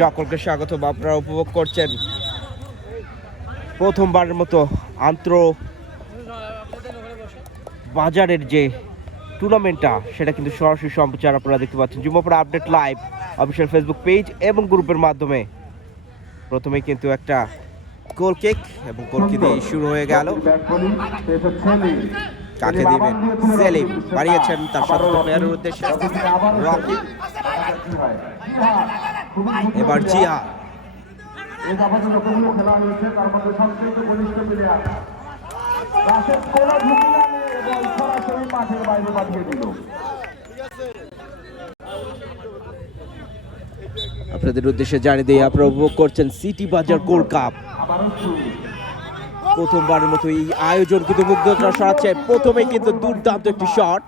সকলকে স্বাগত। আপনারা উপভোগ করছেন প্রথমবারের মতো আন্তঃ বাজারের যে টুর্নামেন্টটা, সেটা কিন্তু সরাসরি সম্প্রচার আপনারা দেখতে পাচ্ছেন যুবপাড়া update live official Facebook page এবং গ্রুপের মাধ্যমে। প্রথমেই কিন্তু একটা গোল কিক এবং গোল কিক দিয়ে শুরু হয়ে গেল। কাকে দিবেন? সেলিম বাড়িয়েছেন তার সাথে প্লেয়ারের উদ্দেশ্যে। রকি, এবার জিয়া, আপনাদের উদ্দেশ্যে জানিয়ে দিয়ে আপনারা উপভোগ করছেন সিটি বাজার গোল্ড কাপ। প্রথমবারের মতো এই আয়োজন কিন্তু মুগ্ধতা সরাচ্ছে। প্রথমেই কিন্তু দুর্দান্ত একটি শট।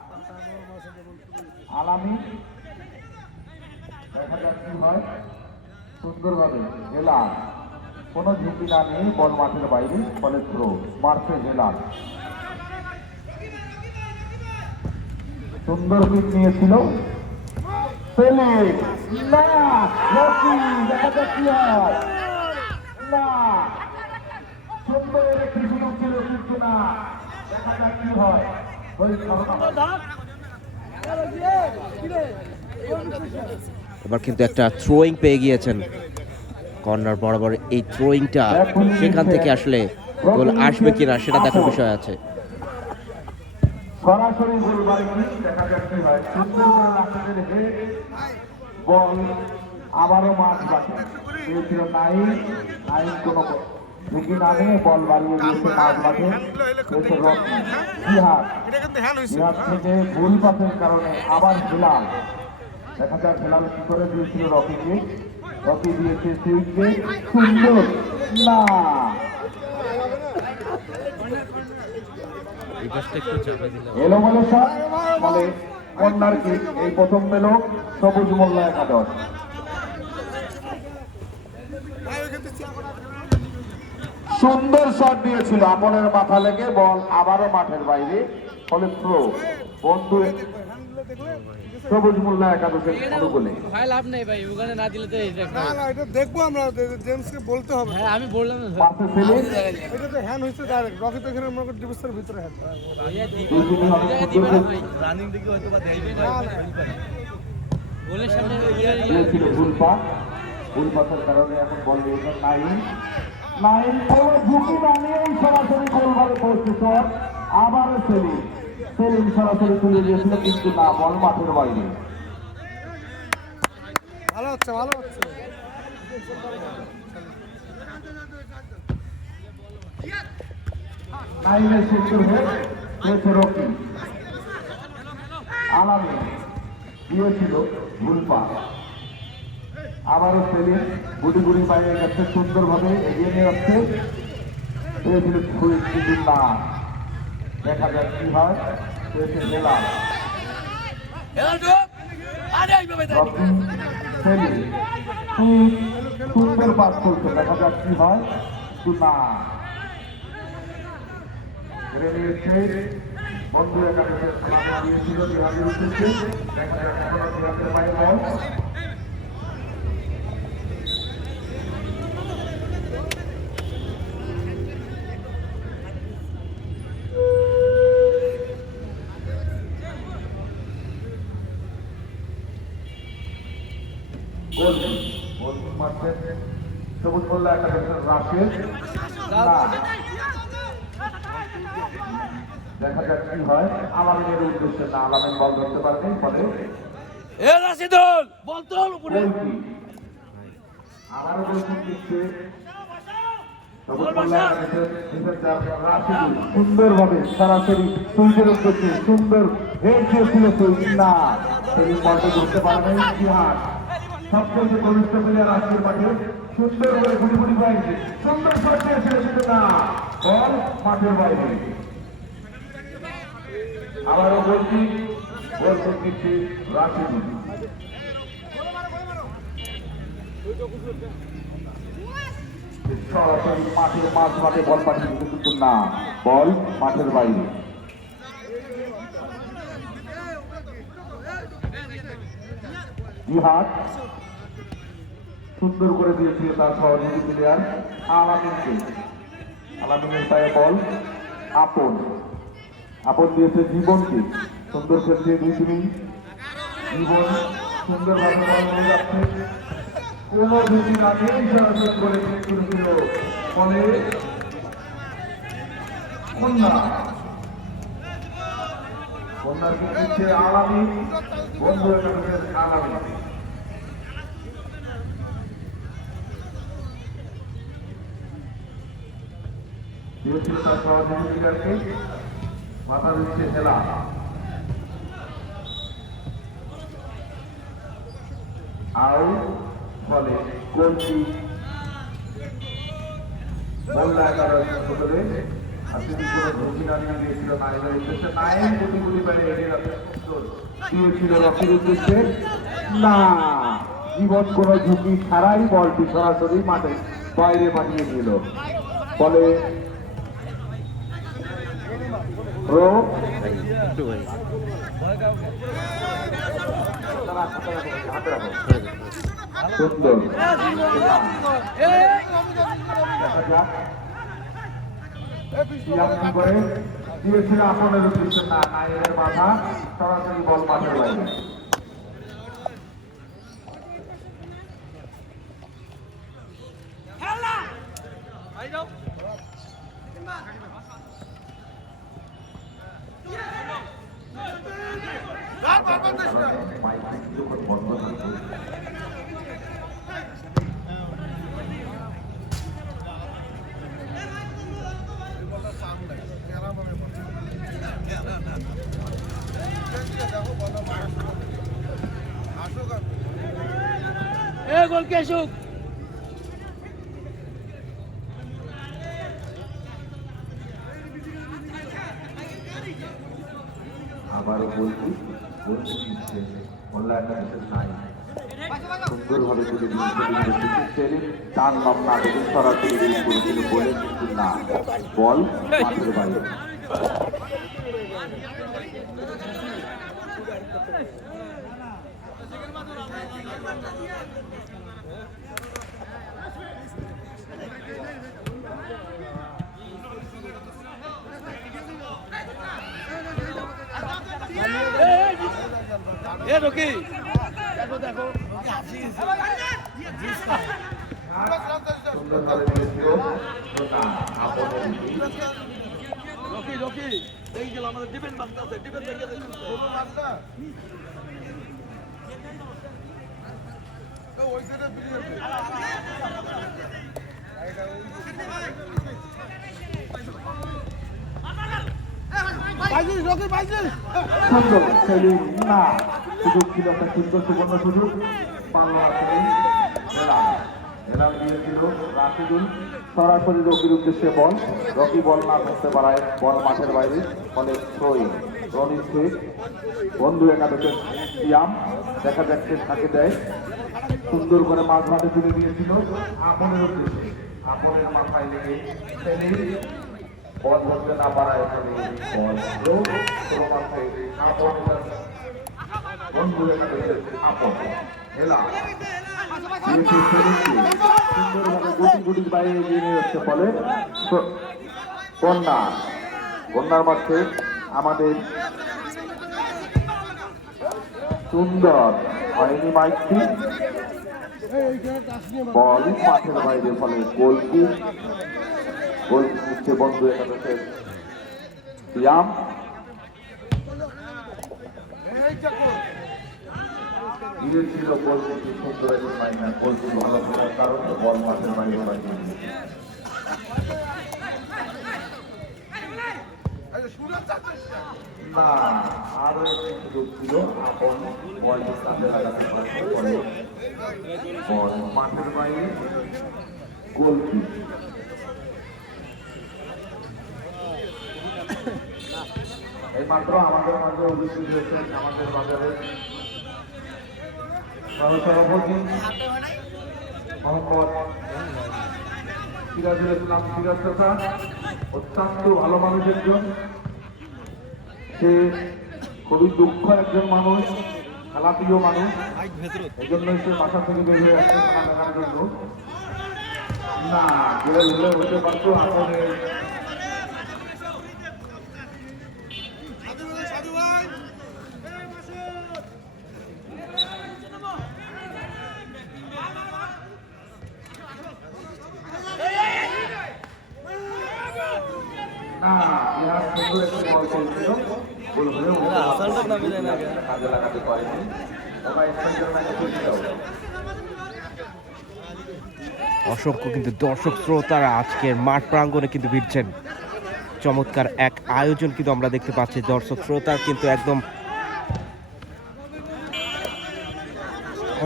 সুন্দরভাবে হেলাল, কোনো ঝুঁকি না নিয়ে বল মাঠের বাইরে, ফলে থ্রো মারছে হেলাল। সুন্দর পিচ নিয়েছিল এবার কিন্তু একটা থ্রোয়িং পেয়ে গিয়েছেন কর্নার বরাবর। এই থ্রোয়িংটা সেখান থেকে আসলে গোল আসবে কিনা সেটা দেখার বিষয় আছে। সরাসরি গোল বাড়ি দেখা যাক কি হয়। সুন্দর করে হেড বল আবারও মাঠ বাকি পেয়েছিল নাইন কোনো ঝুঁকি না নিয়ে বল বাড়িয়ে দিয়েছে মাঠ বাকি। জিহাদ থেকে ভুল পাসের কারণে আবার হেলাল, দেখা যাক হেলাল কি করে দিয়েছিল রকিকে। রকি দিয়েছে সুইচকে, সুন্দর না এলোমেলো শট, ফলে কর্নার কিক। এই প্রথম পেল সবুজ মোল্লা একাদশ। সুন্দর শট দিয়েছিল, আপনের মাথা লেগে বল আবারও মাঠের বাইরে, ফলে থ্রো বন্ধু সবুজ মোল্লা একাদশের অনুকূলে। ভাই লাভ নেই ভাই, ওখানে না দিলে তো না না, এটা দেখবো আমরা, জেমসকে বলতে হবে। হ্যাঁ আমি বললাম না, এটা তো হ্যান্ড হইছে ডাইরেক্ট। রকি তো এখানে মনে করি ডিভিসের ভিতরে হ্যান্ড রানিং দিকে হয়তো বা দেইবে না, গোলের সামনে ছিল ভুল পাস। ভুল পাসের কারণে এখন বল নিয়েছেন নাইন কোনো ঝুঁকি না নিয়ে সরাসরি গোলবারে পৌঁছে শট। আবারও সেলিম সরাসরি তুলে দিয়েছিল, কিন্তু না, বল মাঠের বাইরে। ভালো হচ্ছে ভালো হচ্ছে। নাইনের শেষের হেড হয়েছে রকি। আলামে দিয়েছিল ভুল পাস। আবারও সেলিম গুটি গুটি বাইরে গেছে, সুন্দরভাবে এগিয়ে নিয়ে যাচ্ছে। পেয়েছিল কিন্তু না, দেখা যাক কি হয়। পেয়েছে হেলাল, সুন্দর পাস করছে, দেখা যাক কি হয়। কিন্তু না, বন্ধু একাদশের দিয়েছিল বিহারের উদ্দেশ্যে। দেখা যাক এখনো বিহারের বাইরে বল। সবুজ মোল্লা একাদশের রাশেদ, দেখা যাক কি হয়। আলামিনের উদ্দেশ্যে না, আলামিন বল ধরতে পারেনি, ফলে আবারও সুন্দরভাবে সরাসরি সুইচের উদ্দেশ্যে সুন্দর হেড দিয়েছিল না, সেই বলটা ধরতে পারেনি জিহাদ। সবচেয়ে ঘনিষ্ঠ প্লেয়ার আজকের মাঠে সুন্দর করে গুলি গুলি পাইছে, সুন্দর শট দিয়েছিল, কিন্তু না, বল মাঠের বাইরে। আবারও বলছি গোল দিচ্ছে রাশিদ। সরাসরি মাঠের মাঝ মাঠে বল পাঠিয়ে, কিন্তু না, বল মাঠের বাইরে। জিহাদ সুন্দর করে দিয়েছিল তার সহযোগী প্লেয়ার আলামিনকে। আলামিনের পায়ে বল, আপন দিয়েছে জীবনকে। সুন্দর খেলছে দুই টিমই। জীবন সুন্দরভাবে বল নিয়ে যাচ্ছে, কোনো দুটি আগেই সরাসরি করে তুলেছিল, ফলে কন্যার দিচ্ছে আলামিন, বন্ধু একাদশের আলামিন। দিয়েছিল তার সহযোগী প্লেয়ারকে, মাথা দিচ্ছে খেলা। আউট, ফলে গোলটি মোল্লা একাদশ বদলে দিয়েছিল রকির উদ্দেশ্যে। না, জীবন কোন ঝুঁকি ছাড়াই বলটি সরাসরি মাঠে বাইরে পাঠিয়ে দিল, ফলে সুন্দর করে দিয়েছিল আপনের উদ্দেশ্যে। না, নাইয়ের মাথা সরাসরি বল মাঠের বাইরে। গোলকে আসুক। আবারও বলছি, মোল্লা একাদশের নাই সুন্দরভাবে তুলে দিয়েছিল, টান বাম না দেখে সরাসরি করেছিল বলে, কিন্তু না, বল মাঠের বাইরে। রকি দেখো রকি এই গেল আমাদের ডিফেন্স বাঁচতে আছে, ডিফেন্স ওই সাইডে সুন্দর সেলিম, না, সুযোগ ছিল একটা সুন্দর সুবর্ণ সুযোগ, বাংলা দিয়েছিল রাশিদুল, সরাসরি রকির উদ্দেশ্যে বল, রকি বল না ধরতে পারায় বল মাঠের বাইরে, ফলে থ্রোইং। রনির শেখ, বন্ধু একাদশের সিয়াম, দেখা যাচ্ছে থাকে দেয়, সুন্দর করে মাঝ মাঠে তুলে দিয়েছিল আপনের উদ্দেশ্যে। আপনের মাথায় লেগে সেলিম বল ধরতে না পারায় বন্ধু একাদশের আপন খেলা সুন্দরভাবে গুটি গুটির বাইরে এগিয়ে নিয়ে যাচ্ছে, ফলে কন্যার মাঠে আমাদের সুন্দর হয়নি মাইকটি, বল মাঠের বাইরে, ফলে গোলকি দিচ্ছে বন্ধু একাদশের সিয়াম। ছিল গোলকি সুন্দর একটি মাইনাস, গোলকি ভালো করার কারণে বল মাঠের বাইরে বাড়িয়ে না, আরো একটি সুযোগ ছিল, আপন বলটি কাঁধে লাগাতে পারছে, বল মাঠের বাইরে, গোলকি। এইমাত্র আমাদের মাঝে উপস্থিত হয়েছেন আমাদের বাজারে সভাপতি মোহাম্মদ সিরাজুল ইসলাম সিরাজ চাচা, অত্যন্ত ভালো মানুষ একজন, সে খুবই দক্ষ একজন মানুষ, খেলা প্রিয় মানুষ, এই জন্যই সে বাসা থেকে বের হয়ে আসছে খেলা দেখার জন্য। না গোল হলে হতে পারতো আসলে। না ইহার সুন্দর একটি বল চলছিল, গোল হলেও কাজে লাগাতে পারেনি। তবে স্পেন্সার ম্যাচে চলছিল। অসংখ্য কিন্তু দর্শক শ্রোতারা আজকের মাঠ প্রাঙ্গণে কিন্তু ভিড়ছেন। চমৎকার এক আয়োজন কিন্তু আমরা দেখতে পাচ্ছি। দর্শক শ্রোতার কিন্তু একদম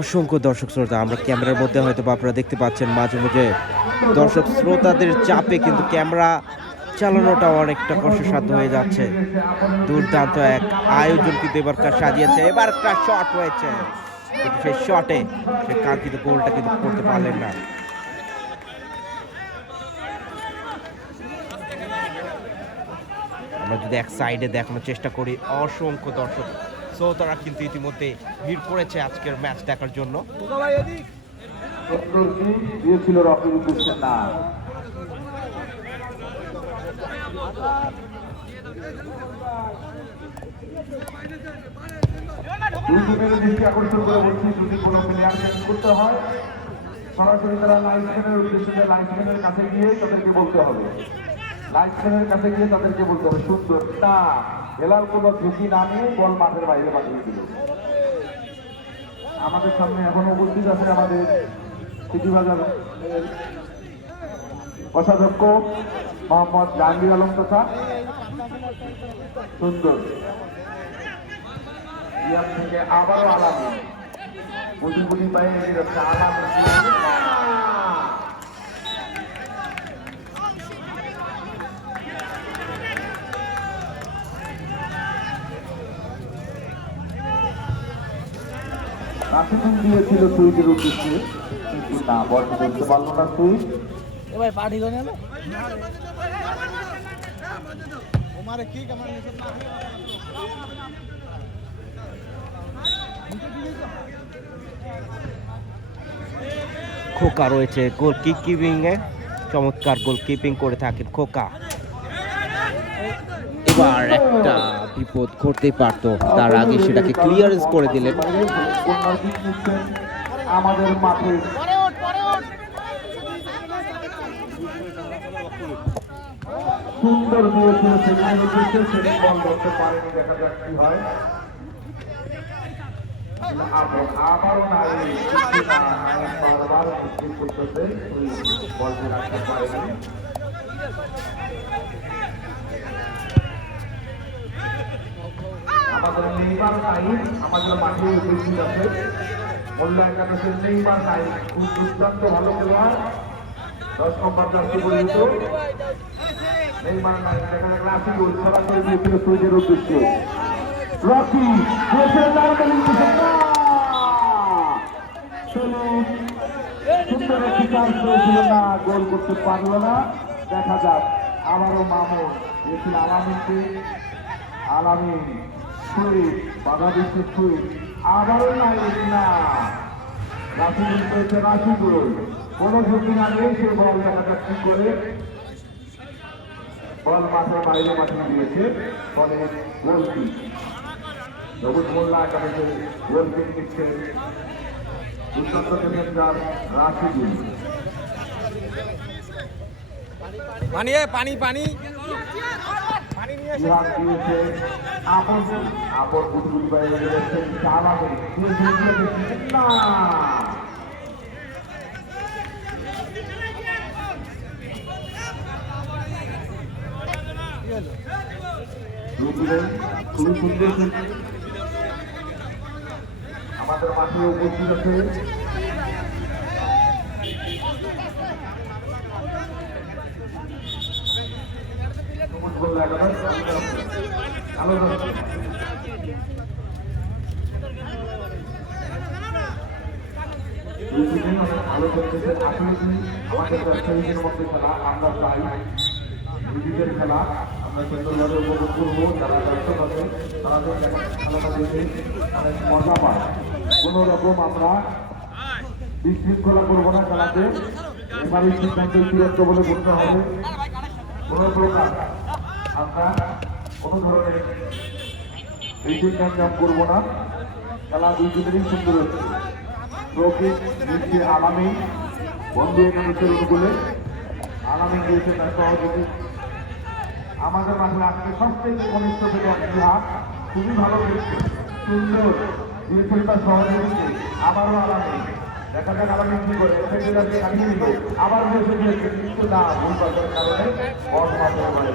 অসংখ্য দর্শক শ্রোতা। আমরা ক্যামেরার মধ্যে হয়তো বা আপনারা দেখতে পাচ্ছেন মাঝে মাঝে দর্শক শ্রোতাদের চাপে কিন্তু ক্যামেরা চালানোটা অনেকটা কষ্টসাধ্য হয়ে যাচ্ছে। দুর্দান্ত এক আয়োজন কিন্তু এবারকার সাজিয়েছে। এবার একটা শট হয়েছে, কিন্তু সেই শটে সে কাঙ্ক্ষিত গোলটা কিন্তু করতে পারলেন না। আমরা যদি এক সাইডে দেখানোর চেষ্টা করি, অসংখ্য দর্শক শ্রোতারা কিন্তু ইতিমধ্যে ভিড় করেছে আজকের ম্যাচ দেখার জন্য। দিয়েছিল রকির উদ্দেশ্যে না। দৃষ্টি আকর্ষণ করে বলছি, যদি কোনো প্লেয়ার চেঞ্জ করতে হয় সরাসরি তারা লাইনম্যানের উদ্দেশ্যে লাইনম্যানের কাছে গিয়ে তাদেরকে বলতে হবে। লাইনম্যানের কাছে গিয়ে তাদেরকে বলতে হবে সুন্দর না। খেলার কোনো ঝুঁকি না নিয়ে বল মাঠের বাইরে পাঠিয়ে দিল। আমাদের সামনে এখন উপস্থিত আছে আমাদের সিটিবাজার কোষাধ্যক্ষ মোহাম্মদ জাহাঙ্গীর আলম তথা সুন্দর। ইয়ার থেকে আবারও আলাদা বুঝি পাই যাচ্ছে আলাদা। রাশিদুল দিয়েছিল সুইটের উদ্দেশ্যে, কিন্তু না বলটি ধরতে পারলো না সুইট। এবার পার্টি করে নেবে ওমারে কি কেমন খোকা রয়েছে গোল কিপিং এ, চমৎকার গোল কিপিং করে থাকেন খোকা। এবার একটা বিপদ ঘটতেই পারতো, তার আগে সেটাকে ক্লিয়ারেন্স করে দিলেন। আমাদের মাঠে সুন্দর দিয়েছিল সেখানে সেটি বল ধরতে পারেনি। দেখা যাক কি হয়। আবারও বারবার নিশ্চিত করতেছে বলটি রাখতে পারেনি। আমাদের নেইমার নাইম আমাদের মাঠে উপস্থিত আছে। মোল্লা একাদশের নেইমার নাইম খুব দুর্দান্ত ভালো খেলোয়াড়, 10 নম্বর জার্সি পরিহিত নেইমার নাইম। দেখা যাক রাশি গোল সরাসরি দিয়েছিল সুইডের উদ্দেশ্যে। রকি সুন্দর একটি চান্স পেয়েছিল না, গোল করতে পারলো না। দেখা যাক আবারও মামুন দিয়েছিল আলামিনকে। আলামিন সুইট বাধা দিচ্ছে সুইট, আবারও নাই না। রাশিদুল পেয়েছে রাশিদুল, কোনো ঝুঁকি না নিয়ে সে বল দেখা যাক কি করে। বল মাঠের বাইরে পাঠিয়ে দিয়েছে, ফলে গোলকিক। রবুল মোল্লা একাদশে গোলকিক নিচ্ছে দুর্দান্ত ডিফেন্ডার রাশিদুল। পানি পানি পানি বিভাগ দিয়েছে আপর বুঝবুঝ বাইরে গেছে চালাবে না। খুবই সুন্দর আমাদের মাঠে উপস্থিত আছে ভালো করতেছে। আসলে আমাদের ব্যবসায়ীদের মধ্যে খেলা, আমরা চাই নিজেদের খেলা আমরা সুন্দরভাবে উপভোগ করবো। যারা দর্শক আছে তারা তো খেলাটা দেখে অনেক মজা পায়। কোনো রকম আমরা বিশৃঙ্খলা করবো না খেলাতে। এবারই সিদ্ধান্ত চূড়ান্ত বলে বলতে হবে। কোনো প্রকার আমরা কোনো ধরনের বিশৃঙ্খলা করবো না। খেলা দুই দিনেরই সুন্দর হচ্ছে। প্রকৃত নিচ্ছে আগামী বন্ধু একাদশের অনুকূলে আগামী দিয়েছে তার সহযোগী আমাদের মাঝে আজকে সবথেকে কনিষ্ঠ থেকে একটি হাত খুবই ভালো খেলছে, সুন্দর দিয়েছে তার সহযোগীকে আবারও আগামী দেখা যাক আগামী কি করে কাটিয়ে দিল আবার বসে দিয়েছে কিন্তু না ভুল করার কারণে বল মারতে পারে।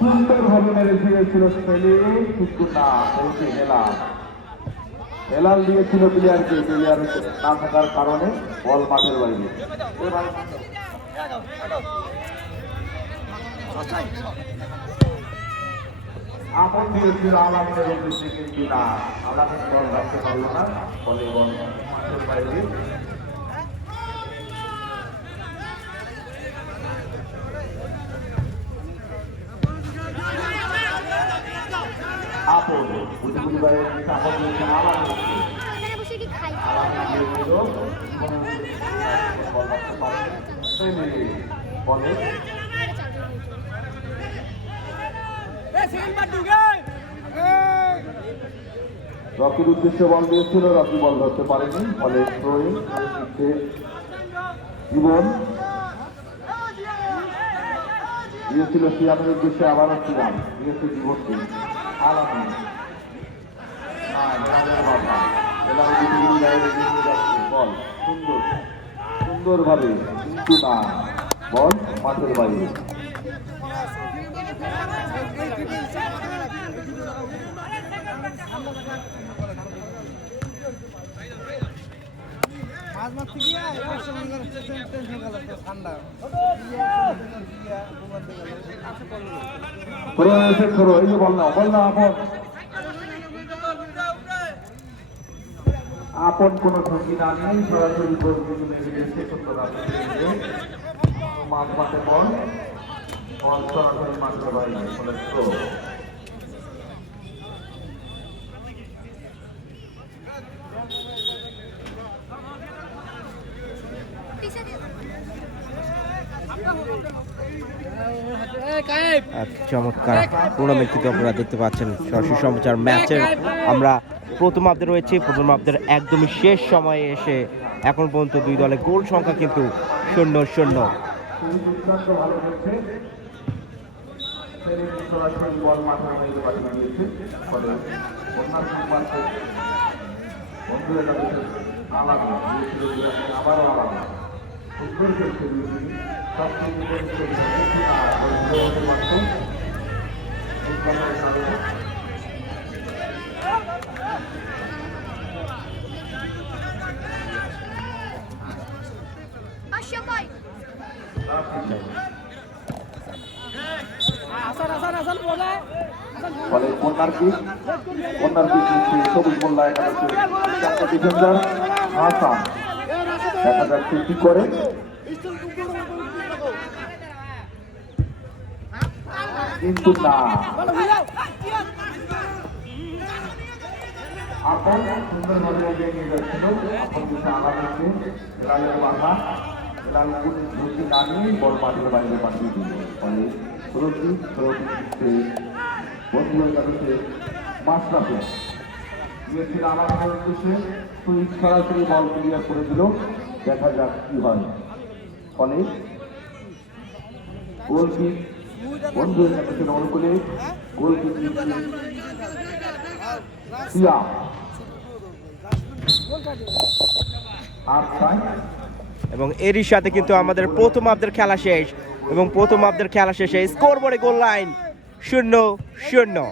সুন্দরভাবে মেরে দিয়েছিল ছেলে কিন্তু না বলতে হেলাল দিয়েছিল প্লেয়ারকে, প্লেয়ার না থাকার কারণে বল মাঠের বাইরে। আপন দিয়েছিল আলামিনের উদ্দেশ্যে কিন্তু না আলামিন বল রাখতে পারল না, বলে বল মাঠের বাইরে। আপন বুঝিবারের আপন দিয়েছে আলামিন দিয়েছিল বল রাখতে পারেনি বলে রকির উদ্দেশ্যে বল দিয়েছিল, রকি বল ধরতে পারেনি, ফলে জীবন দিয়েছিল সিয়ামের উদ্দেশ্যে, আবারও সিয়াম দিয়েছে জীবনকে আলামিন। বল সুন্দর সুন্দরভাবে কিন্তু না বল মাঠের বাইরে। আপন কোন ঝুঁকি না নেই, সরাসরি মাঠ মাঠে বল বল সরাসরি মাঠের বাইরে। চমৎকার টুর্নামেন্ট কিন্তু আপনারা দেখতে পাচ্ছেন সরাসরি সম্প্রচার ম্যাচের আমরা প্রথম হাফে রয়েছে। প্রথম হাফের একদমই শেষ সময়ে এসে এখন পর্যন্ত দুই দলে গোল সংখ্যা কিন্তু 0-0। ফলে কর্নার কিক সবুজ মোল্লা একাদশের ডিফেন্ডার হাসান দেখা যাচ্ছে কি করে কিন্তু না আপন সুন্দরভাবে এগিয়ে নিয়ে যাচ্ছিল। আপন দিশা আলাদাকে হেলালের বাধা হেলাল ঝুঁকি না নিয়ে বল মাঠের বাইরে পাঠিয়ে দিল। ফলে বন্ধু একাদশে মাশরাফে দিয়েছিল আলাদার উদ্দেশ্যে সুইচ সরাসরি বল ক্লিয়ার করে দিল। দেখা যাক কি হয়। ফলে গোলকিক বন্ধু একাদশের অনুকূলে গোলকিক নিচ্ছে সিয়াম। এবং এরই সাথে কিন্তু আমাদের প্রথম হাফের খেলা শেষ এবং প্রথম হাফের খেলা শেষে স্কোর বোর্ডে গোল লাইন 0-0।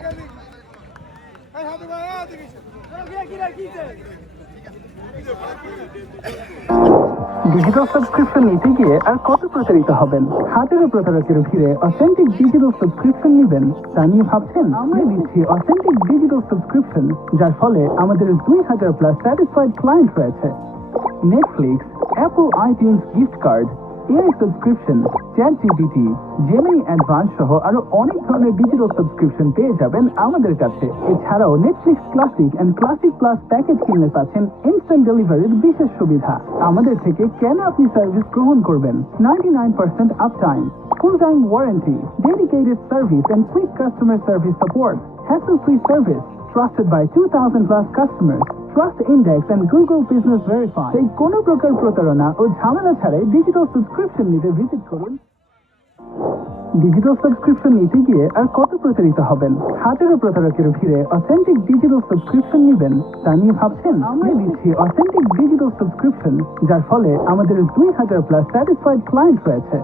ডিজিটাল সাবস্ক্রিপশন নিতে গিয়ে আর কত প্রতারিত হবেন? হাজারো প্রতারকের ভিড়ে অথেন্টিক ডিজিটাল সাবস্ক্রিপশন নেবেন তা নিয়ে ভাবছেন? আমরা দিচ্ছি অথেন্টিক ডিজিটাল সাবস্ক্রিপশন, যার ফলে আমাদের 2000+ স্যাটিসফাইড ক্লায়েন্ট রয়েছে। Netflix, Apple iTunes gift card, AI subscription, ChatGPT, Gemini advance সহ আরো অনেক ধরনের ডিজিটাল সাবস্ক্রিপশন পেয়ে যাবেন আমাদের কাছে। এছাড়াও Netflix classic and classic plus package কিনলে পাচ্ছেন ইনস্ট্যান্ট ডেলিভারির বিশেষ সুবিধা। আমাদের থেকে কেন আপনি সার্ভিস গ্রহণ করবেন? 99% up time, full time warranty, dedicated service and quick customer service support, hassle free service, trusted by 2000+ customers, Trust Index and Google Business Verify। তাই কোনো প্রকার প্রতারণা ও ঝামেলা ছাড়াই ডিজিটাল সাবস্ক্রিপশন নিতে ভিজিট করুন। ডিজিটাল সাবস্ক্রিপশন নিতে গিয়ে আর কত প্রতারিত হবেন? হাজারো প্রতারকের ভিড়ে অথেন্টিক ডিজিটাল সাবস্ক্রিপশন নেবেন তা নিয়ে ভাবছেন? আমরা দিচ্ছি অথেন্টিক ডিজিটাল সাবস্ক্রিপশন, যার ফলে আমাদের 2000+ স্যাটিসফাইড ক্লায়েন্ট রয়েছে।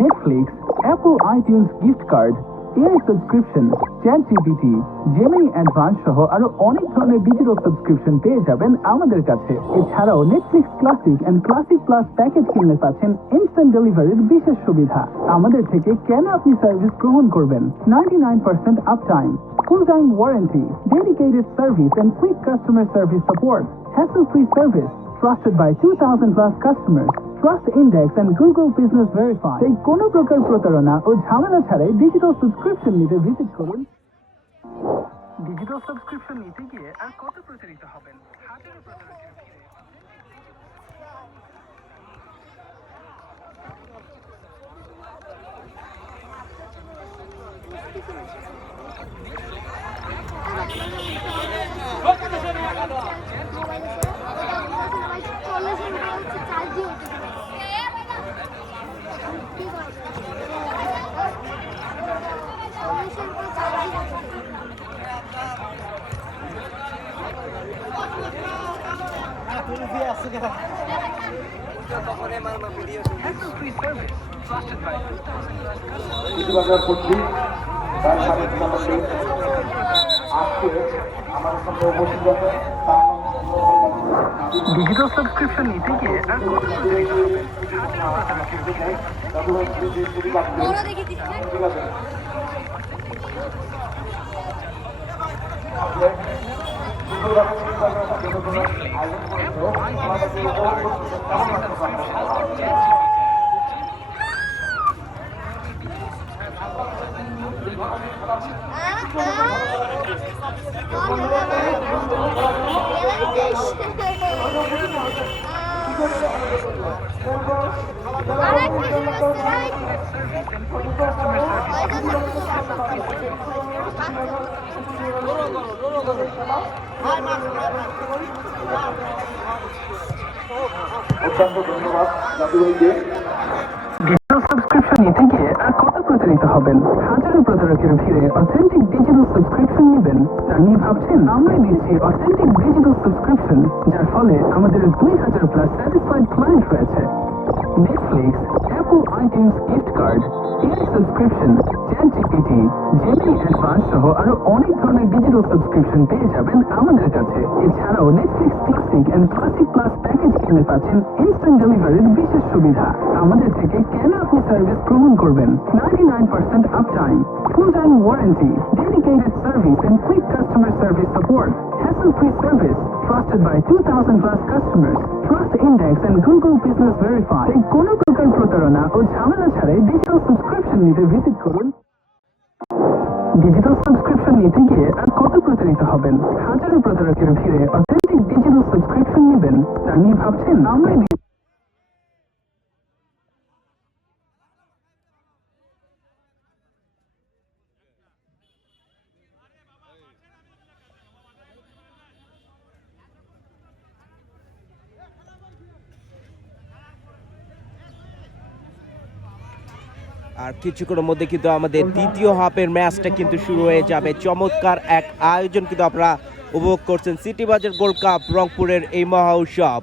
Netflix, Apple iTunes gift card, AI subscription, ChatGPT, Gemini advance সহ আরো অনেক ধরনের ডিজিটাল সাবস্ক্রিপশন পেয়ে যাবেন আমাদের কাছে। এছাড়াও Netflix classic and classic plus package কিনলে পাচ্ছেন ইনস্ট্যান্ট ডেলিভারির বিশেষ সুবিধা। আমাদের থেকে কেন আপনি সার্ভিস গ্রহণ করবেন? 99% up time, full time warranty, dedicated service and quick customer service support, hassle free service, trusted by 2000+ customers, Trust Index and Google Business Verify। তাই কোনো প্রকার প্রতারণা ও ঝামেলা ছাড়াই ডিজিটাল সাবস্ক্রিপশন নিতে ভিজিট করুন। ডিজিটাল সাবস্ক্রিপশন নিতে গিয়ে আর কত প্রতারিত হবেন? হাজারো প্রতারকের ভিড়ে ইতিবাজার পত্রিক তার সাথে আমাকে আজকে আমার সঙ্গে উপস্থিত আছে। ডিজিটাল সাবস্ক্রিপশন নিতে গিয়ে আর কত প্রতারিত হবেন? অত্যন্ত ধন্যবাদ জাদু ভাইকে। ডিজিটাল সাবস্ক্রিপশন নিতে গিয়ে আর কত প্রতারিত হবেন? হাজারো প্রতারকের ভিড়ে অথেন্টিক ডিজিটাল সাবস্ক্রিপশন নেবেন তা নিয়ে ভাবছেন? আমরা দিচ্ছি অথেন্টিক ডিজিটাল সাবস্ক্রিপশন, যার ফলে আমাদের 2000+ স্যাটিসফাইড ক্লায়েন্ট রয়েছে। Netflix, Apple iTunes gift card, AI subscription, ChatGPT, Gemini advance সহ আরো অনেক ধরনের ডিজিটাল সাবস্ক্রিপশন পেয়ে যাবেন আমাদের কাছে। এছাড়াও Netflix classic and classic plus package কিনলে পাচ্ছেন ইনস্ট্যান্ট ডেলিভারির বিশেষ সুবিধা। আমাদের থেকে কেন আপনি সার্ভিস গ্রহণ করবেন? 99% up time, full time warranty, dedicated service and quick customer service support, hassle free service, trusted by 2000+ customers, Trust Index and Google Business Verify। তাই কোনো প্রকার প্রতারণা ও ঝামেলা ছাড়াই ডিজিটাল সাবস্ক্রিপশন নিতে ভিজিট করুন। ডিজিটাল সাবস্ক্রিপশন নিতে গিয়ে আর কত প্রতারিত হবেন? হাজারো প্রতারকের ভিড়ে অথেন্টিক ডিজিটাল সাবস্ক্রিপশন নেবেন তা নিয়ে ভাবছেন? আমরা আর কিছুক্ষণের মধ্যে কিন্তু আমাদের দ্বিতীয় হাফের ম্যাচটা কিন্তু শুরু হয়ে যাবে। চমৎকার এক আয়োজন কিন্তু আপনারা উপভোগ করছেন সিটি বাজার গোল্ড কাপ রংপুরের এই মহা উৎসব।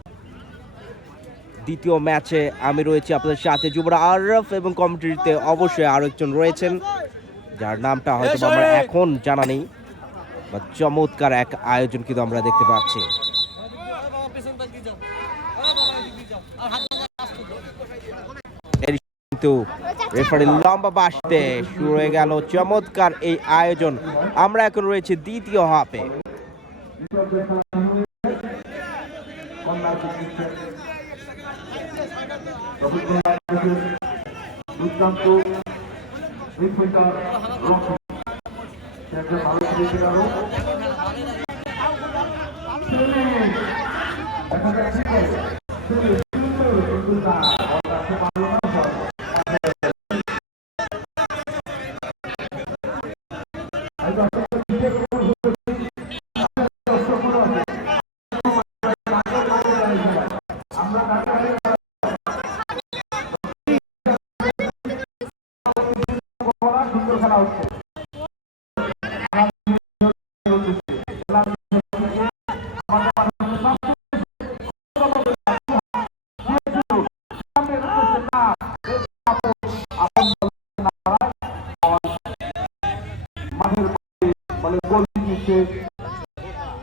দ্বিতীয় ম্যাচে আমি রয়েছি আপনাদের সাথে যুবরা আরফ, এবং কমিটিতে অবশ্যই আরো একজন রয়েছেন যার নামটা হয়তো আমার এখন জানা নেই। বা চমৎকার এক আয়োজন কিন্তু আমরা দেখতে পাচ্ছি। কিন্তু রেফারি লম্বা বাসতে শুরু হয়ে গেল চমৎকার এই আয়োজন। আমরা এখন রয়েছে দ্বিতীয় হাফে।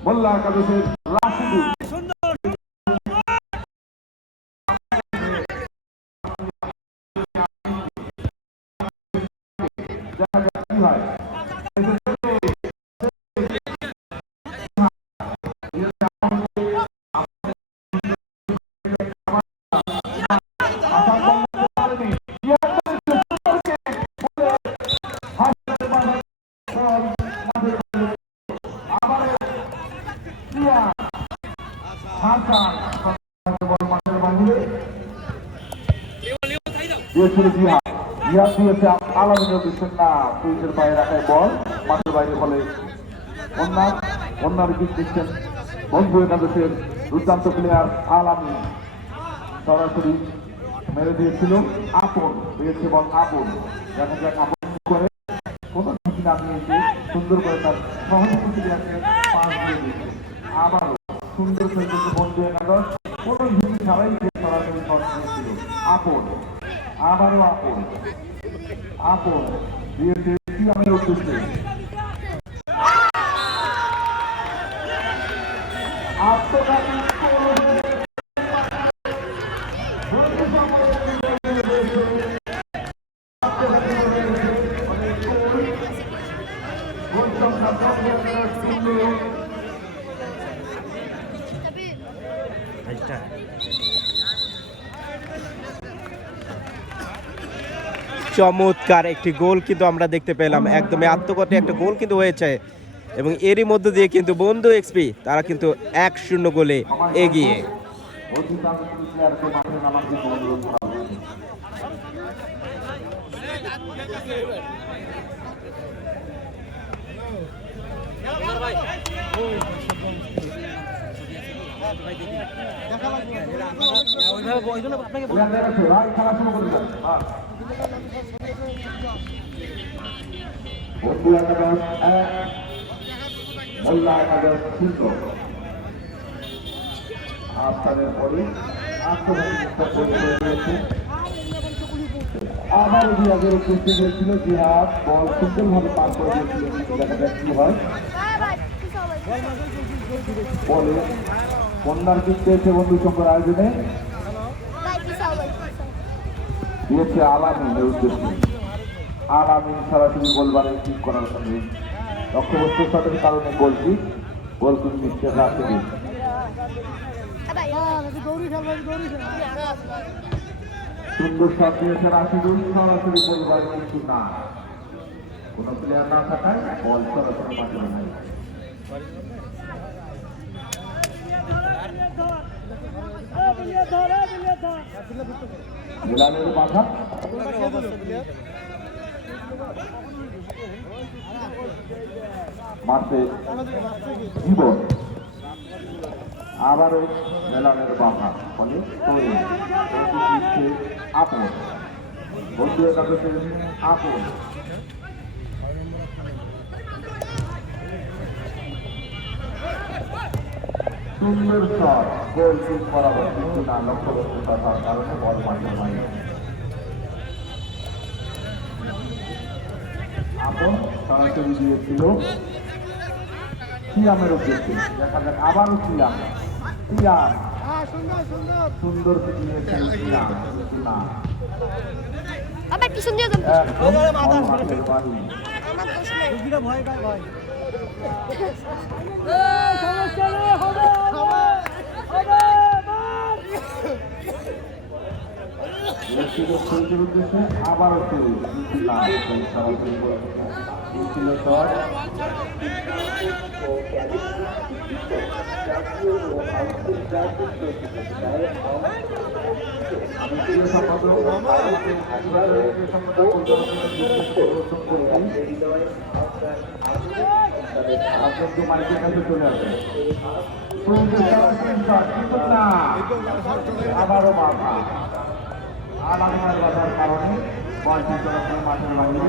মোল্লা কাদেশের রাশিদুল বন্ধু একাদশের দুর্দান্ত প্লেয়ার আলামিন সরাসরি মেরে দিয়েছিল আপন পেয়েছে বল আপন। দেখা যাক আপন করে কোন ঝুঁকি না নিয়েছে সুন্দর করে তার সহযোগী পাস দিয়ে দিয়েছে। আবারও সুন্দর খেলতেছে বন্ধু একাদশ, কোন ঝুঁকি ছাড়াই সরাসরি শট নিয়েছিল আপন। আবারও আপন আপন দিয়েছে সিয়ামের উদ্দেশ্যে। চমৎকার একটি গোল কিন্তু আমরা দেখতে পেলাম, একদমই আত্মঘাতী একটা গোল কিন্তু হয়েছে এবং এরই মধ্য দিয়ে কিন্তু বন্ধু এক্সপি তারা কিন্তু 1-0 গোলে এগিয়ে। মোল্লা একাদশ শূন্য। আফতারের পরে আবার জিহাদের উপস্থিত হয়েছিল। জিহাদ বল সুন্দরভাবে পার করে দিয়েছিল, দেখা যাক কি হয়। বলে কন্যার দিক পেয়েছে বন্ধু শঙ্কর আয়োজনে দিয়েছে আলামিনের উদ্দেশ্যে। আলামিন সরাসরি গোলবারে ঠিক করার সঙ্গে লক্ষ্যবস্তু শটের কারণে গোলটি নিশ্চয় রাখতে দিন। সুন্দর শট দিয়েছে রাশিদুল, সরাসরি গোলবারে কিন্তু না, কোন প্লেয়ার না থাকায় বল সরাসরি মাঠে নাই। মিলানের মাথা মাঠে জীবন আবারও মেলানের বাধা ফলে আপন বন্ধু একাদশের আপন। সুন্দর শট গোল কিক বরাবর কিন্তু না, লক্ষ্যবস্তু থাকার কারণে বল মাঠে হয়। আপন সরাসরি দিয়েছিল সিয়ামের উদ্দেশ্যে দেখা যাক আবারও সিয়াম সিয়াম সুন্দর দিয়েছেন সিয়াম না আবার পিছন দিয়ে যান একদম মাঠের বাড়ি আমার দোষ নেই সুন্দর উদ্দেশ্যে আবারও শুরু না ছিল শট মাইকের কাছে চলে আসে আবারও বাধা আলামিনের বাধার কারণে বলটি চলাচল মাঠের বাইরে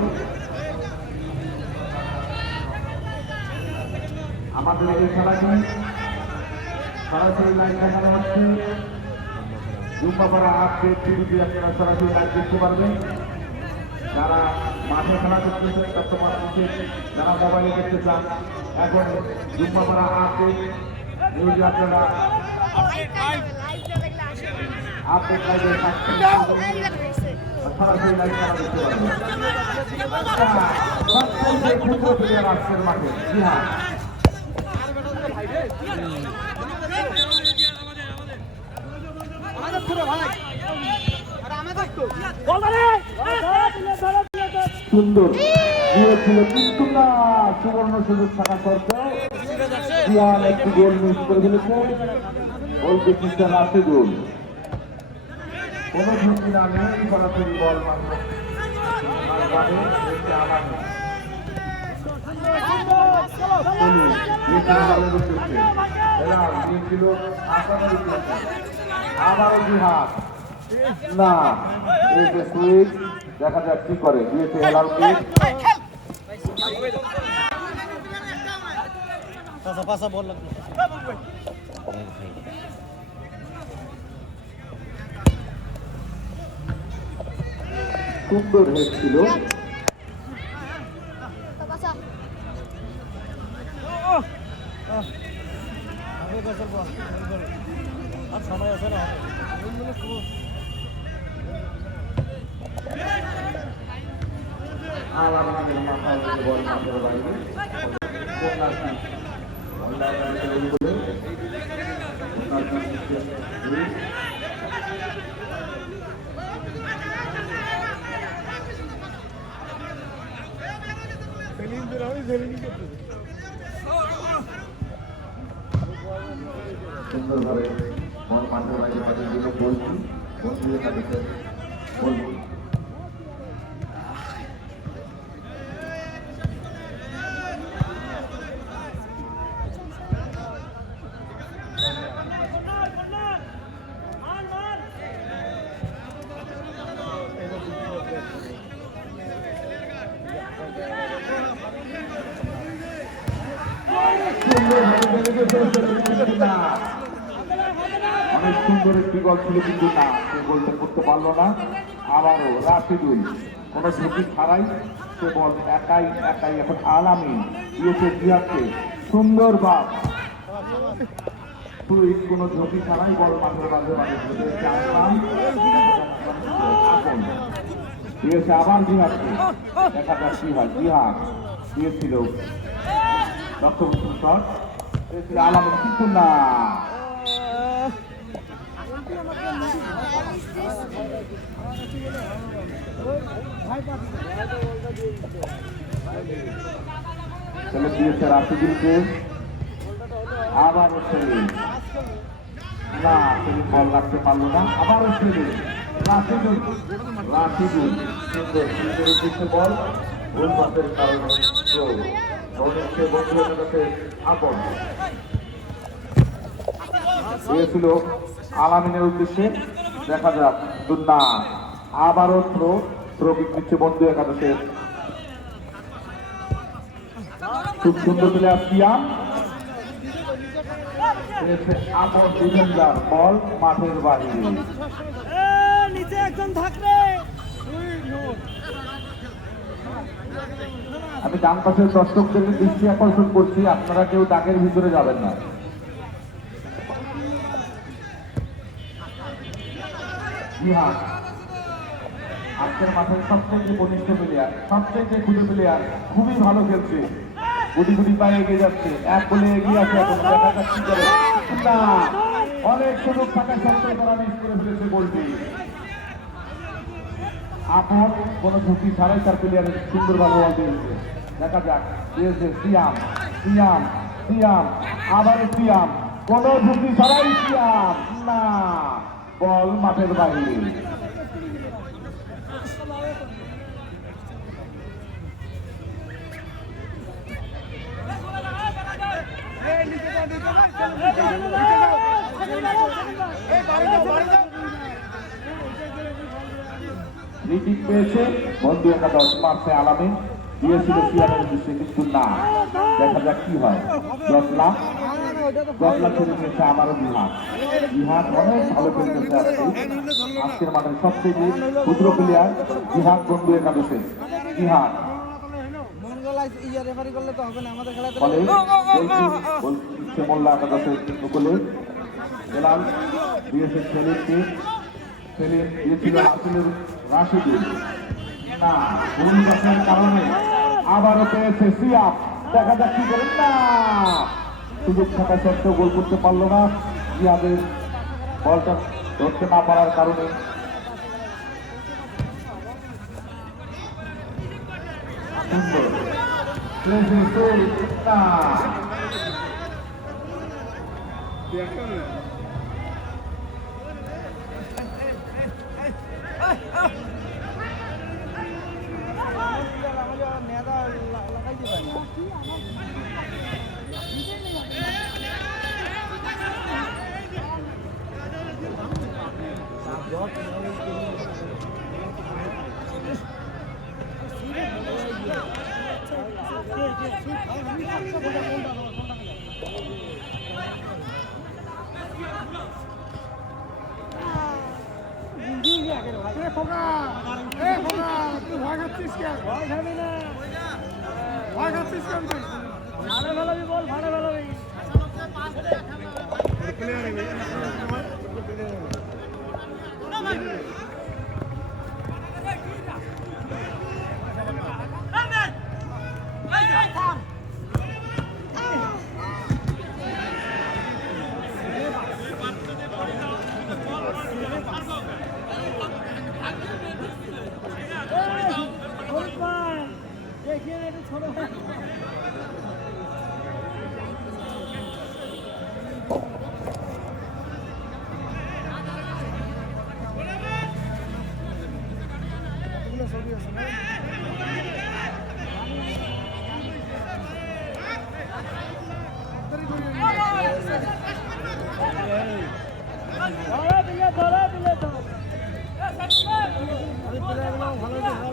আমাদের এই খেলাটি সরাসরি লাইভ দেখানো হচ্ছে জুম্বাপাড়া আপডেট টিভিতে আপনারা সরাসরি লাইভ দেখতে পারবেন যারা মাঠে খেলা করতেছেন বর্তমান যারা মোবাইলে দেখতে চান এখন জুম্বাপাড়া আপডেট নিউজে আপনারা আপডেট লাইভে সরাসরি লাইভ খেলা দেখতে পারবেন আজকের মাঠে জি হ্যাঁ সুন্দর দিয়েছিল কিন্তু না সুবর্ণ সুযোগ থাকা সত্ত্বেও জিয়ান একটি গোল মিস করে ফেলেছে গোলকে কিস্তা রাশি গোল কোন ঝুঁকি না নেই সরাসরি বল আবারও জিহাদ না দেখা যাক কি করে দিয়েছে হেলালকে সুন্দর হেড ছিল আর সময় আছে না আলামিনের মাথায় বল মাঠের বাইরে সুন্দরভাবে বল মাঠের বাইরে হাতে দিলে বলছি বলছি অনেক সুন্দর একটি গোল ছিল কিন্তু না সে গোলটা করতে পারলো না আবারও রাশিদুল কোন ঝুঁকি ছাড়াই সে বল একাই এখন আলামিন দিয়েছে জিহাদকে সুন্দর বাপ তুই কোনো ঝুঁকি ছাড়াই বল মাঠের মাঝে মাঝে দিয়েছে আবার জিহাদকে দেখা যাক কি হয় জিহাদ দিয়েছিল রক্তবর্ষণ শট দিয়েছিল আলামিন কিন্তু না চলে দিয়েছে রাশিদুলকে আবারও সেলিম না সেলিম বল রাখতে পারলো না আবারও সেলিম রাশিদুল সুন্দর বল গোল পাসের কারণে বন্ধুদের কাছে আপন দিয়েছিল আলামিনের উদ্দেশ্যে দেখা যাক দুন্না আবারও থ্রো কিক নিচ্ছে বন্ধু একাদশে খুব সুন্দর প্লেয়ার সিয়াম আপন ডিফেন্ডার বল মাঠের বাহিরে নিচে একজন থাকলে আমি ডান পাশের দর্শকদের দৃষ্টি আকর্ষণ করছি, আপনারা কেউ দাগের ভিতরে যাবেন না। জিহাদ আজকের মাঠের সবচেয়ে বলিষ্ঠ প্লেয়ার, সবচেয়ে খুদে প্লেয়ার, খুবই ভালো খেলছে, গুটি গুটি পায়ে এগিয়ে যাচ্ছে, এক বলে এগিয়ে আছে। এখন দেখা যাক কি করে। না, অনেক সুযোগ থাকা সত্ত্বেও তারা মিস করে ফেলেছে গোলটি। আপন কোন ঝুঁকি ছাড়াই তার প্লেয়ারের সুন্দর ভালো বল দিয়েছে। দেখা যাক দিয়েছে সিয়াম, সিয়াম, সিয়াম, আবারও সিয়াম, কোন ঝুঁকি ছাড়াই সিয়াম। না, বল মাঠের বাইরে। রিটিক পেয়েছে বন্ধু একাদশ, মারছে আলামিন, দিয়েছিল সিয়ামের উদ্দেশ্যে, কিন্তু না। দেখা যাক কি হয়। জটলা ছেড়ে দিয়েছে আমারও বিহার। বিহার অনেক ভালো খেলতেছে আজকের মাঠের সবচেয়ে ক্ষুদ্র প্লেয়ার বিহার বন্ধু একাদশে। বিহার ফলে মোল্লা একাদশের গোলে বেলাল দিয়েছে ছেলেকে, ছেলে দিয়েছিল আসিলের রাশিদুল। না, ভূমিকার কারণে আবারও পেয়েছে সিয়াম। দেখা যাক কি করেন। না, সুযোগ থাকা সত্ত্বেও গোল করতে পারলো না। জিহাদের বলটা ধরতে না পারার কারণে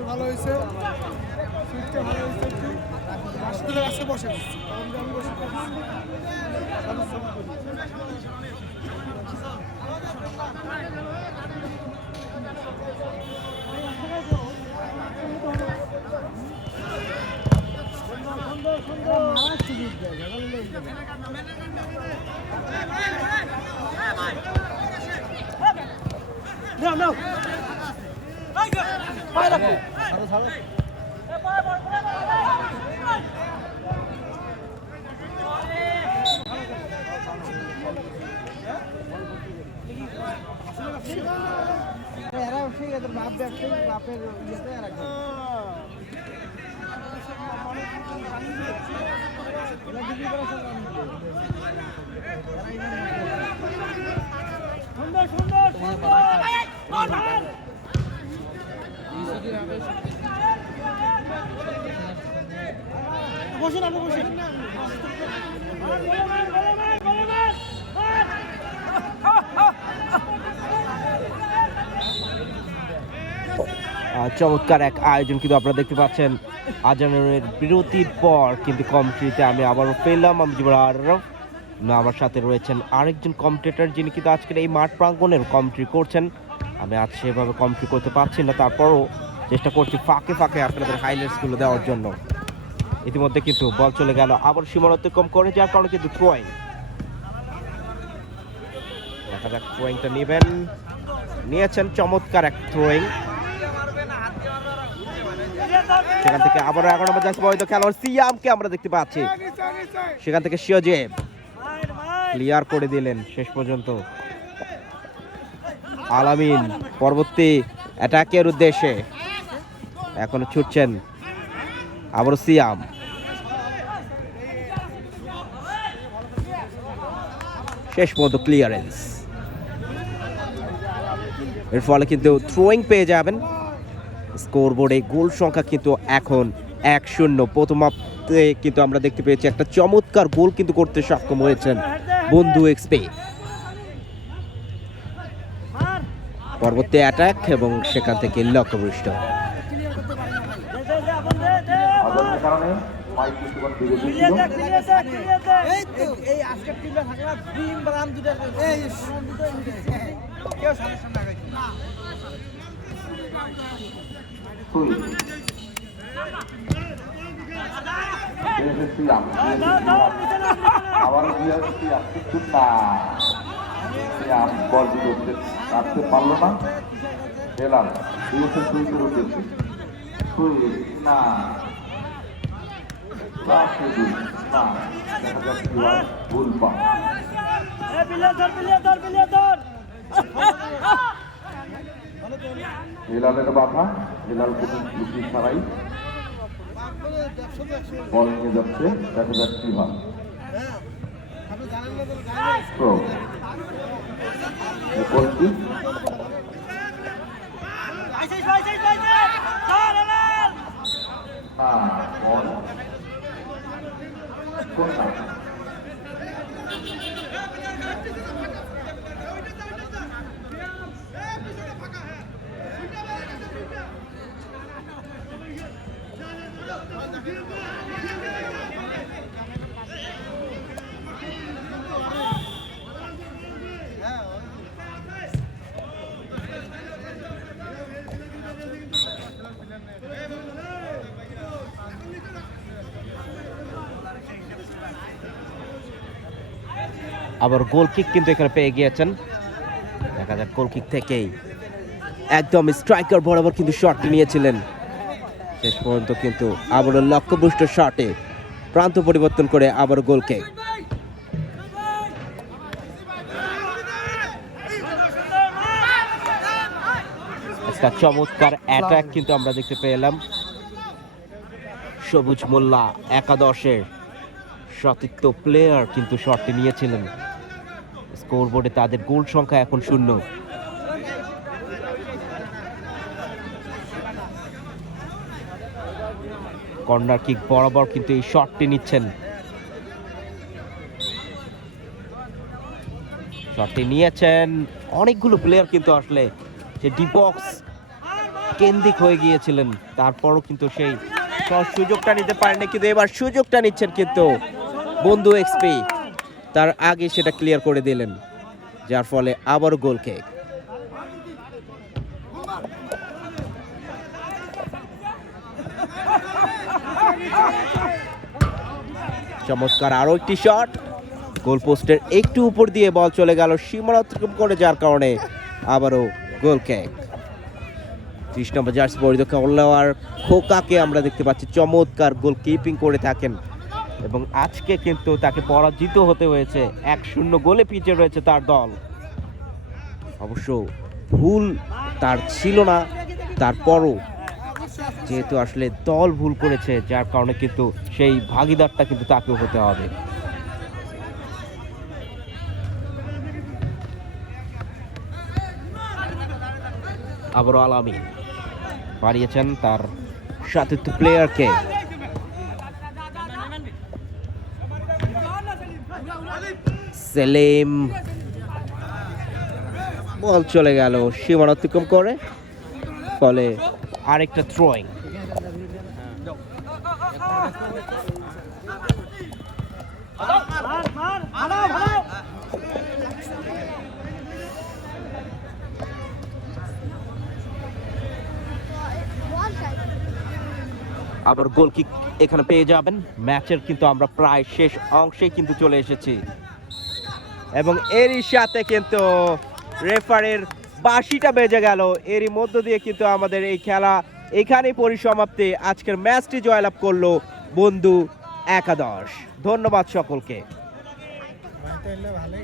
ভালো হয়েছে, সুইচটা ভালো হয়েছে, একটু রাস্তায় আসে বসে আমি বসে বাপের ইয়েতে রাখবে। সুন্দর সুন্দর বসুন, আপনি বসুন। চমৎকার এক আয়োজন কিন্তু আপনারা দেখতে পাচ্ছেন। আজানের বিরতির পর কিন্তু কমেন্ট্রিতে আমি আবারও পেলাম আমার সাথে রয়েছেন আরেকজন কমেন্টেটর, যিনি কিন্তু আজকের এই মাঠ প্রাঙ্গণের কমেন্ট্রি করছেন। আমি আজ সেভাবে কমেন্ট্রি করতে পারছি না, তারপরও চেষ্টা করছি ফাঁকে ফাঁকে আপনাদের হাইলাইটসগুলো দেওয়ার জন্য। ইতিমধ্যে কিন্তু বল চলে গেল আবার সীমানা অতিক্রম করে, যার কারণে কিন্তু থ্রোয়িং। দেখা যাক থ্রোয়িংটা নেবেন, নিয়েছেন চমৎকার এক থ্রোয়িং। সেখান থেকে আবার 11 নম্বর জার্সি বহিত খেলোয়াড় সিয়ামকে আমরা দেখতে পাচ্ছি। সেখান থেকে শিওজেব ক্লিয়ার করে দিলেন শেষ পর্যন্ত। আলামিন পরবর্তী অ্যাটাকের উদ্দেশ্যে এখনো ছুটছেন, আবারও সিয়াম। শেষ পর্যন্ত ক্লিয়ারেন্স, এর ফলে কিন্তু থ্রোয়িং পেয়ে যাবেন। স্কোর বোর্ডে গোল সংখ্যা কিন্তু এখন 1-0। প্রথমার্ধে কিন্তু আমরা দেখতে পেয়েছি একটা চমৎকার গোল কিন্তু করতে সক্ষম হয়েছেন বন্ধু এক্সপি। পরবর্তী অ্যাটাক এবং সেখান থেকে লক্ষ্যভ্রষ্ট। আঘাতের কারণে মাইক কিছুক্ষণ বিরতি ছিল। সুইচ। দিয়েছে সিয়াম, আবারও দিয়েছে সিয়াম, কিন্তু না, সিয়াম বলটি করতে রাখতে পারলো না। এলাম দিয়েছে সুইচের উদ্দেশ্যে, সুইচ না, না, দেখা যাচ্ছে কি হয়, ভুল পা। হেলালের বাধা, হেলাল কোনো ত্রুটি ছাড়াই বল নিয়ে যাচ্ছে, দেখা যাক কি হয়। তো বলছি বল কোনটা আবার গোল কিক কিন্তু এখানে পেয়ে গিয়েছেন। দেখা যাক গোল কিক থেকেই একদম স্ট্রাইকার বরাবর কিন্তু শটটি নিয়েছিলেন। শেষ পর্যন্ত কিন্তু আবারও লক্ষ্যভ্রষ্ট শটে প্রান্ত পরিবর্তন করে আবার গোল কিক। একটা চমৎকার অ্যাটাক কিন্তু আমরা দেখতে পেলাম। সবুজ মোল্লা একাদশের সতীর্থ প্লেয়ার কিন্তু শটটি নিয়েছিলেন। স্কোর বোর্ডে তাদের গোল সংখ্যা এখন 0। কর্নার কিক বরাবর কিন্তু এই শটটি নিচ্ছেন। শটটি নিয়েছেন, অনেকগুলো প্লেয়ার কিন্তু আসলে যে ডি বক্স কেন্দ্রিক হয়ে গিয়েছিলেন, তারপরও কিন্তু সেই সুযোগটা নিতে পারেনি, কিন্তু এবার সুযোগটা নিচ্ছেন কিন্তু বন্ধু এক্সপি। তার আগে সেটা ক্লিয়ার করে দিলেন, যার ফলে আবারও গোল কিক। চমৎকার আরো একটি শট, গোল পোস্টের একটু উপর দিয়ে বল চলে গেল সীমানা অতিক্রম করে, যার কারণে আবারও গোল কিক। 30 নম্বর জার্সি পরিহিত খেলোয়াড় খোকাকে আমরা দেখতে পাচ্ছি চমৎকার গোল কিপিং করে থাকেন, এবং আজকে কিন্তু তাকে পরাজিত হতে হয়েছে। 1-0 গোলে পিছিয়ে রয়েছে তার দল। অবশ্য ভুল তার ছিল না, তারপরও যেহেতু আসলে দল ভুল করেছে, যার কারণে কিন্তু সেই ভাগিদারটা কিন্তু তাকেও হতে হবে। আবারও আলামিন বাড়িয়েছেন তার সতীর্থ প্লেয়ারকে। সেলিম, বল চলে গেল সীমানা অতিক্রম করে, ফলে আরেকটা থ্রোয়িং। আবার গোল কিক এখানে পেয়ে যাবেন। ম্যাচের কিন্তু আমরা প্রায় শেষ অংশে কিন্তু চলে এসেছি এবং এরই সাথে কিন্তু রেফারের বাঁশিটা বেজে গেল। এরই মধ্য দিয়ে কিন্তু আমাদের এই খেলা এখানেই পরিসমাপ্তি। আজকের ম্যাচটি জয়লাভ করলো বন্ধু একাদশ। ধন্যবাদ সকলকে। ভালোই